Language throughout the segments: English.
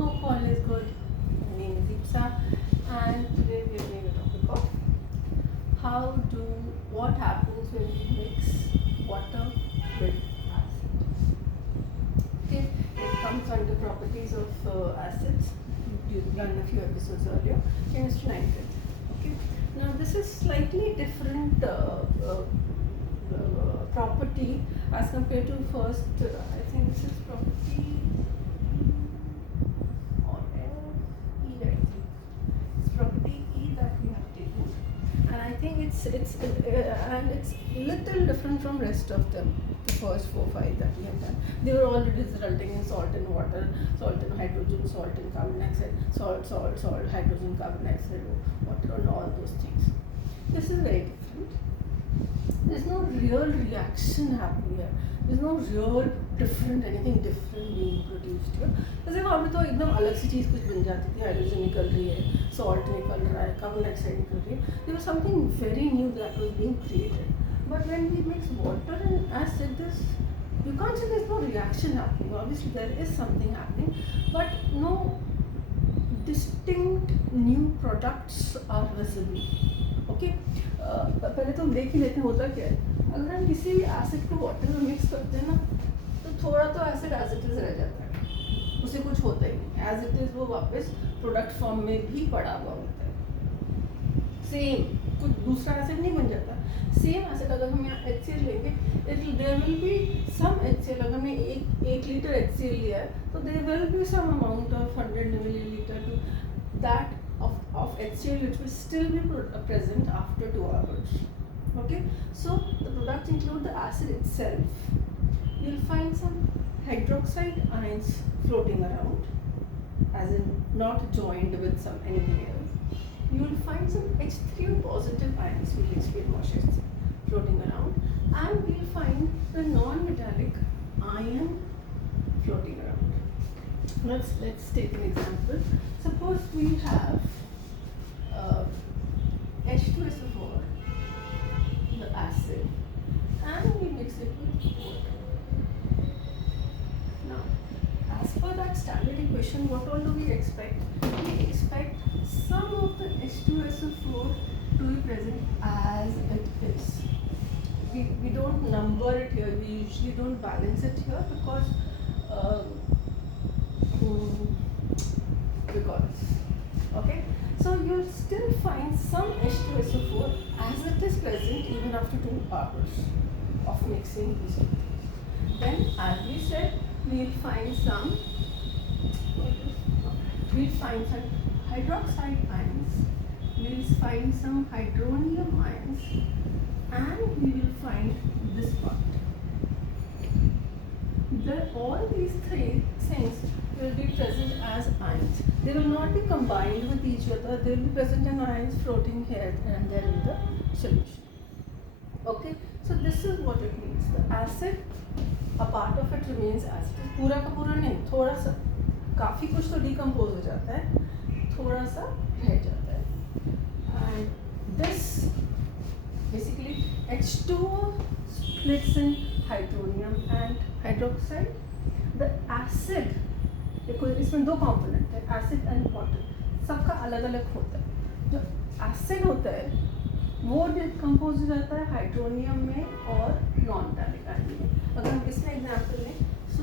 Hope all is good. My name is Ipsa, and today we are doing a topic of what happens when we mix water with acid. Okay, it comes under properties of acids. You've done a few episodes earlier. Chemistry 9. Okay, now this is slightly different property as compared to first. I think this is property. Property E that we have taken, and I think it's little different from rest of them. The first 4-5 that we have done, they were all resulting in salt and water, salt and hydrogen, salt and carbon dioxide, salt, hydrogen, carbon dioxide, water, and all those things. This is very different. There's no real reaction happening here. There's no real anything different being produced here. जैसे वहाँ पे तो एकदम अलग सी चीज़ कुछ बन जाती थी, हाइड्रोजन निकल रही है, सॉल्ट निकल रहा है, कार्बन डाइऑक्साइड निकल रही है. There was something very new that was being created. But when we mix water and acid, you can't say there's no reaction happening. Obviously there is something happening, but no distinct new products are visible. Okay, पहले तो हम देख ही लेते हैं होता क्या है. अगर हम किसी भी एसिड को वाटर में मिक्स करते हैं ना, तो थोड़ा तो एसिड एज इट इज रह जाता है, उसे कुछ होता ही नहीं. एज इट इज वो वापस प्रोडक्ट फॉर्म में भी पड़ा हुआ होता है. सेम कुछ दूसरा एसिड नहीं बन जाता. सेम एसिड अगर हम यहाँ HCl लेंगे, there will be some HCl. अगर हमने एक लीटर HCl लिया है, तो there will be some amount of 100 milliliter to that of HCl which will still be present after 2 hours. Okay, so the products include the acid itself. You'll find some hydroxide ions floating around, as in not joined with some anything else. You'll find some H3O positive ions, we'll explain what it is, floating around, and we'll find the non-metallic ion floating around. Let's take an example. Suppose we have H2SO4, the acid, and we mix it with water. Now, as per that standard equation, what all do we expect? We expect some of the H2SO4 to be present as it is. We don't number it here, we usually don't balance it here because okay, so you'll still find some H2SO4 as it is present even after 2 hours of mixing these two things. Then, as we said, we'll find some hydroxide ions, we'll find some hydronium ions, and we will find this part. All these three things will be present as ions. They will not be combined with each other. They will be present in ions floating here and there in the solution. Okay, so this is what it means. The acid, a part of it remains as it is. पूरा का पूरा नहीं, थोड़ा सा, काफ़ी कुछ तो decompose हो जाता है, थोड़ा सा रह जाता है. And this basically H2O splits in hydronium and hydroxide. The acid, देखो इसमें 2 कंपोनेंट है, एसिड एंड वाटर. सबका अलग अलग होता है. जो एसिड होता है वो डिकम्पोज हो जाता है हाइड्रोनियम में और नॉन मेटालिक आयन में. अगर हम इसमें एग्जांपल लें, सो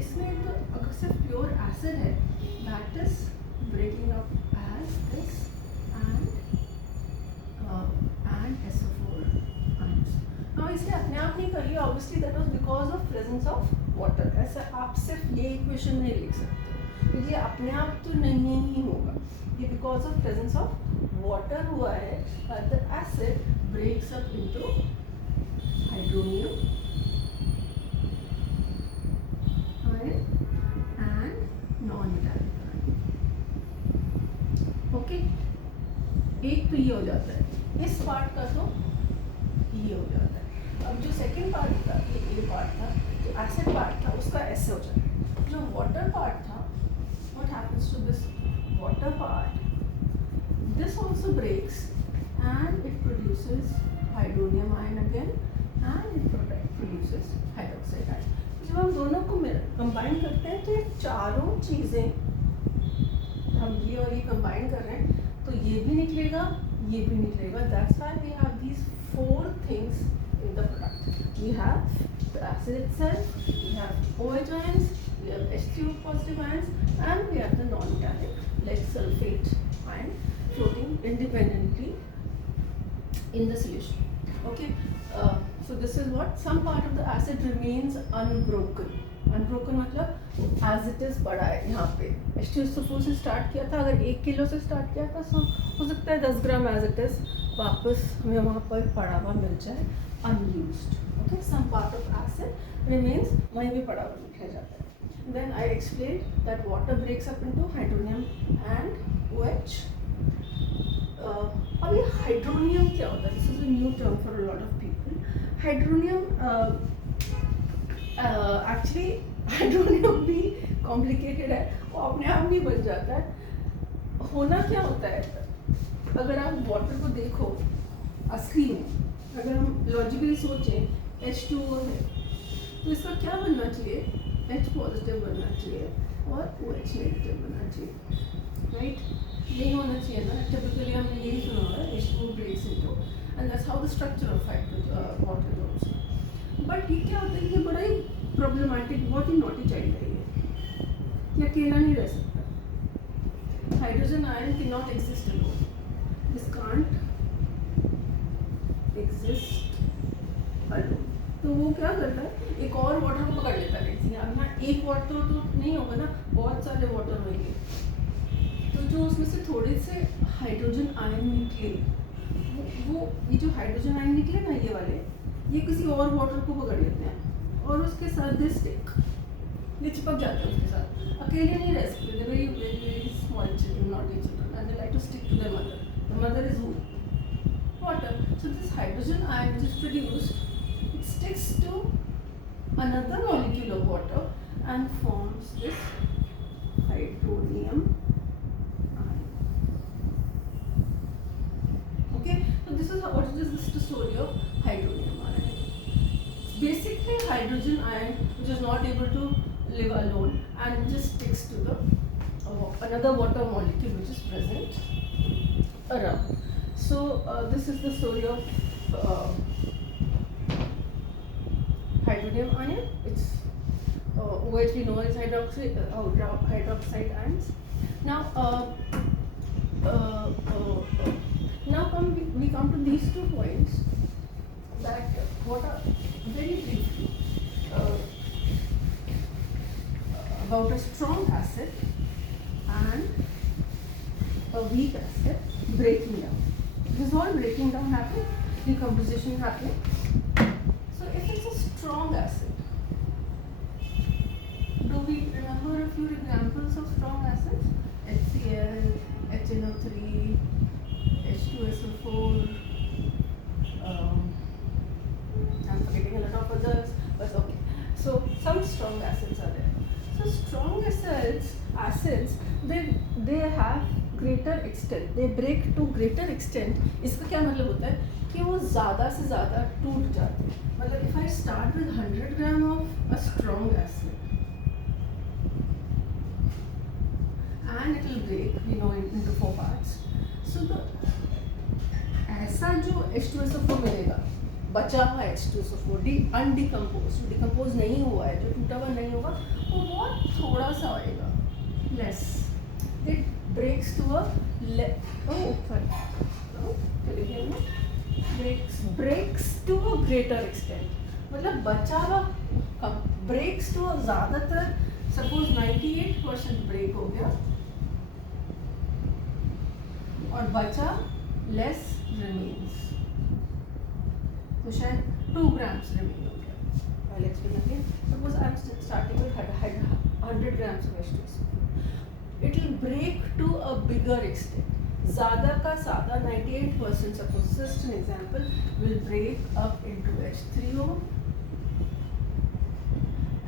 इसमें तो अगर सिर्फ प्योर एसिड है, that is breaking up as this and SO4 ions. now इसने अपने आप नहीं करी, obviously that was because of presence of water. ऐसा आप सिर्फ ये इक्वेशन नहीं लिख सकते, क्योंकि अपने आप तो नहीं ही होगा. ये because of presence of water हुआ है. The acid breaks up into hydronium and non metallic ion. Okay, एक तो ये हो जाता है, इस पार्ट का तो ये हो जाता है. अब जो सेकेंड पार्ट था, ये पार्ट था, जो एसिड पार्ट था, उसका ऐसे हो जाता है. जो वाटर पार्ट था, what happens to this water part? This also breaks and it produces hydronium ion again and it produces hydroxide ion. जब हम दोनों को कंबाइन करते हैं तो ये चारों चीज़ें हम ये और ये कंबाइन कर रहे हैं तो ये भी निकलेगा, ये भी निकलेगा. That's why we have these 4 things in the product. We have the acid itself, we have OH ions, we have H3O positive ions, and we have the non-metallic lead sulfate ion floating independently in the solution. Okay, so this is what some part of the acid remains unbroken. Unbroken मतलब as it is पड़ा है यहाँ पे. H2SO4 से start किया था, अगर 1 kilo से स्टार्ट किया था so हो सकता है 10 ग्राम as it is वापस हमें वहाँ पर पड़ा हुआ मिल जाए unused. Okay, some part of acid remains वहीं पे पड़ा हुआ निकल जाता है. Then I explained that water breaks up into hydronium and OH. अब ये hydronium क्या होता है? This is a new term for a lot of people. Hydronium actually hydronium भी complicated है, वो अपने आप नहीं बन जाता है. होना क्या होता है? अगर आप वाटर को देखो असली में, अगर हम लॉजिकली सोचें H2O है तो इसका क्या बनना चाहिए? H पॉजिटिव बनना चाहिए और OH नेगेटिव बनना चाहिए, राइट? यही होना चाहिए ना. टिपिकली हमने यही सुना होगा H2O breaks into, and that's how the structure of water goes. But ये क्या होता है, ये बड़ा ही प्रॉब्लमेटिक, बहुत ही नॉटी चाइल्ड है ये अकेला नहीं रह सकता. Hydrogen ion can not exist alone. This can't exist alone. तो वो क्या करता है, एक और वाटर को पकड़ लेता है. अब यहाँ एक वाटर तो नहीं होगा ना, बहुत सारे वाटर होंगे. तो जो उसमें से थोड़े से हाइड्रोजन आयन निकले, वो ये जो हाइड्रोजन आयन निकले ना ये वाले, ये किसी और वाटर को पकड़ लेते हैं और उसके साथ दे स्टिक, ये चिपक जाते हैं उसके साथ. अकेले नहीं रह सकते. They very very very small children, naughty children, and they like to stick to their mother. The mother is water. So this hydrogen ion which is produced, it sticks to another molecule of water and forms this hydronium ion. Okay, so this is what is this the story of hydronium ion. It's basically hydrogen ion which is not able to live alone and just sticks to the another water molecule which is present around. So this is the story of hydronium ion. It's OH we know is hydroxide ions. Now we come to these 2 points that what are very briefly about a strong acid and a weak acid breaking down. This is all breaking down happening, decomposition happening. So if it's a strong acid, do we remember a few examples of strong acids? HCl, HNO3, H2SO4, I'm forgetting a lot of others, but okay. So some strong acids are there. So strong acids, they have greater extent, they break to greater extent. इसका क्या मतलब होता है कि वो ज़्यादा से ज़्यादा टूट जाते हैं. मतलब if I start with 100 gram of a strong acid and it will break, we know it into 4 parts. So the ऐसा जो H2SO4 मिलेगा, बचा हुआ H2SO4 डिकम्पोज नहीं हुआ है, जो टूटा हुआ नहीं होगा, वो बहुत थोड़ा सा आएगा, less. It breaks to a breaks to a greater extent. मतलब बचा हुआ breaks to a ज़्यादातर, suppose 98% break हो गया और बचा less remains, तो शायद 2 grams remain हो गया. I'll explain again. Suppose I'm starting with 100 grams of H2SO4. It will break to a bigger extent. ज़्यादा का ज़्यादा 98%, suppose just an example, will break up into H3O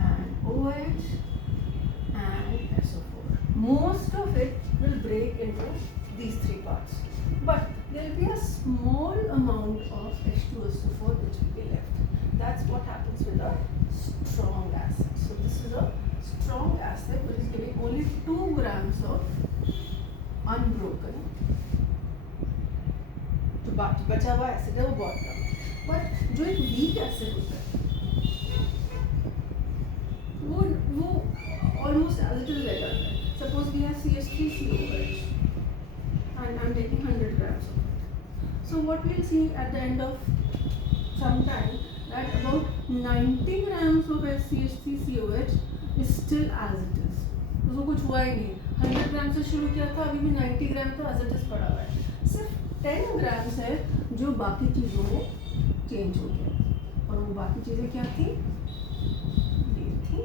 and OH and SO4. Most of it will break into these 3 parts, but there will be a small amount of H2SO4 which will be left. That's what happens with a strong acid. So this is a strong acid which is giving only 2 grams of unbroken, जो बचा हुआ acid है वो बहुत कम है। But जो एक weak acid होता है वो ऑलमोस्ट एज इट इज रह जाता है। Suppose we have CH3COH and I'm taking 100 grams of it. So what we'll see at the end of some time that about 90 grams of CH3COH is still as it is. उसको कुछ हुआ ही नहीं। 100 ग्राम से शुरू किया था, अभी भी 90 ग्राम तो as it is पड़ा हुआ है। सिर्फ 10 ग्राम्स है जो बाकी चीज़ों में चेंज हो गया, और वो बाकी चीज़ें क्या थी? ये थी।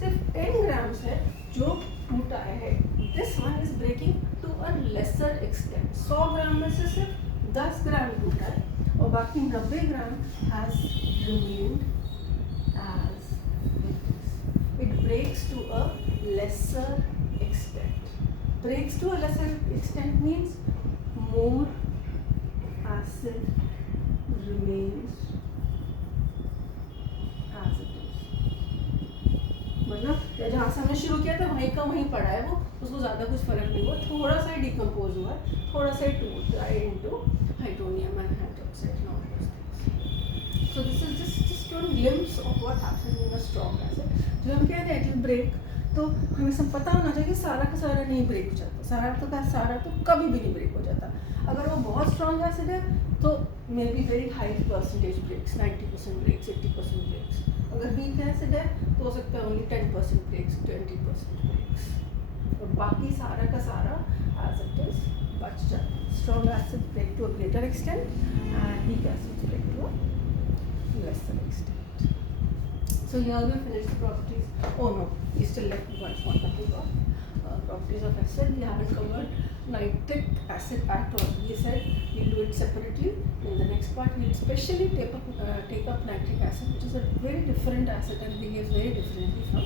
सिर्फ 10 ग्राम्स है जो टूटा है। This one is breaking to a lesser extent. 100 gram में से सिर्फ 10 ग्राम टूटा है और बाकी 90 gram has remained as it is. It breaks to a lesser extent. Breaks to a lesser extent means more acid remains as it is। मतलब जहाँ से हमने शुरू किया था वहीं का वहीं पड़ा है वो, उसको ज़्यादा कुछ फर्क नहीं हुआ, थोड़ा सा ही डिकम्पोज हुआ है, थोड़ा सा ही टूटा into hydronium and hydroxide and all those things। So this is just a glimpse of what happens in a strong acid। जो हम कह रहे हैं कि ब्रेक, तो हमें सब पता होना चाहिए कि सारा का सारा नहीं ब्रेक हो जाता, सारा तो कभी भी नहीं ब्रेक हो जाता। अगर वो बहुत स्ट्रॉन्ग एसिड है तो maybe very high percentage breaks, 90% breaks, 80% breaks. अगर वीक एसिड है तो हो सकता है ओनली 10% ब्रेक्स, 20% ब्रेक्स, और बाकी सारा का सारा एज इट इज बच जाता है। Strong acid break to a greater extent and weak acid break to a lesser extent। So here we finish the properties. Oh no, we still left one talking about properties of acid. We haven't covered nitric acid at all. We said we'll do it separately. In the next part, we'll specially take up nitric acid, which is a very different acid and behaves very differently from